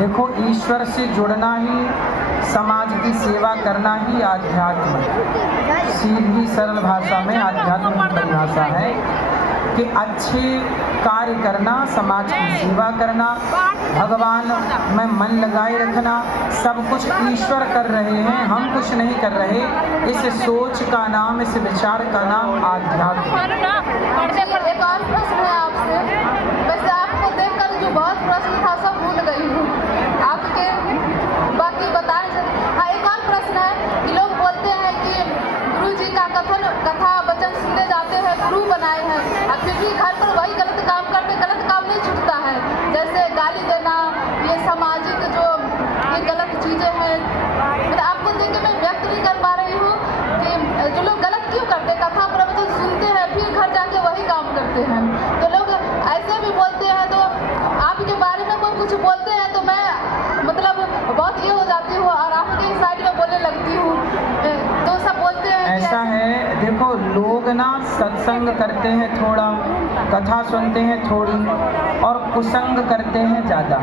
देखो, ईश्वर से जुड़ना ही, समाज की सेवा करना ही आध्यात्म है। सीधी सरल भाषा में आध्यात्म की परिभाषा है कि अच्छे कार्य करना, समाज की सेवा करना, भगवान में मन लगाए रखना, सब कुछ ईश्वर कर रहे हैं, हम कुछ नहीं कर रहे। इस सोच का नाम, इस विचार का नाम आध्यात्म। एक और प्रश्न है आपसे। वैसे आपको देखकर जो बहुत प्रश्न था सब भूल गई हूँ, आपके बाकी बताएं। हाँ, एक और प्रश्न है कि लोग बोलते हैं कि गुरु जी का कथा वचन सुनने जाते हैं, गुरु बनाए हैं, और फिर भी घर पर वही गलत काम करते, गलत काम नहीं छूटता है। जैसे गाली देना, ये सामाजिक जो ये गलत चीज़ें हैं। मतलब आपको देख के मैं व्यक्त नहीं कर पा रही हूँ कि जो लोग गलत क्यों करते, कथा प्रवचन सुनते हैं फिर घर जाके वही काम करते हैं। तो लोग ऐसे भी बोलते हैं, तो आपके बारे में कोई कुछ बोलते हैं तो मैं मतलब बहुत ये हो जाती हूँ और आपके साइड में बोलने लगती हूँ। तो सब बोलते हैं ऐसा है, देखो, लोग ना सत्संग करते हैं थोड़ा, कथा सुनते हैं थोड़ी, और कुसंग करते हैं ज़्यादा।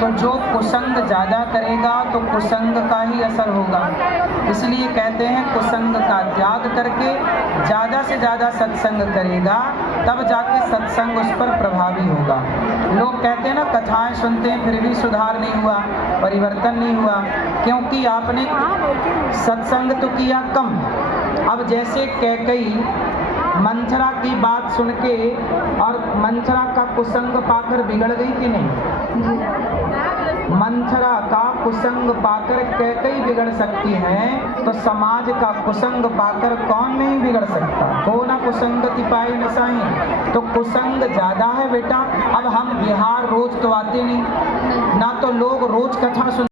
तो जो कुसंग ज़्यादा करेगा तो कुसंग का ही असर होगा। इसलिए कहते हैं कुसंग का त्याग करके ज़्यादा से ज़्यादा सत्संग करेगा, तब जाके सत्संग उस पर प्रभावी होगा। लोग कहते हैं ना, कथाएं सुनते हैं फिर भी सुधार नहीं हुआ, परिवर्तन नहीं हुआ, क्योंकि आपने सत्संग तो किया कम। अब जैसे कैकई मंथरा की बात सुन के और मंथरा का कुसंग पाकर बिगड़ गई कि नहीं? मंथरा का कुसंग पाकर कैकई बिगड़ सकती है, तो समाज का कुसंग पाकर कौन नहीं बिगड़ सकता? को ना कुसंगति पाई न साईं। तो कुसंग ज़्यादा है बेटा। अब हम बिहार रोज तो आते नहीं ना, तो लोग रोज कथा सुन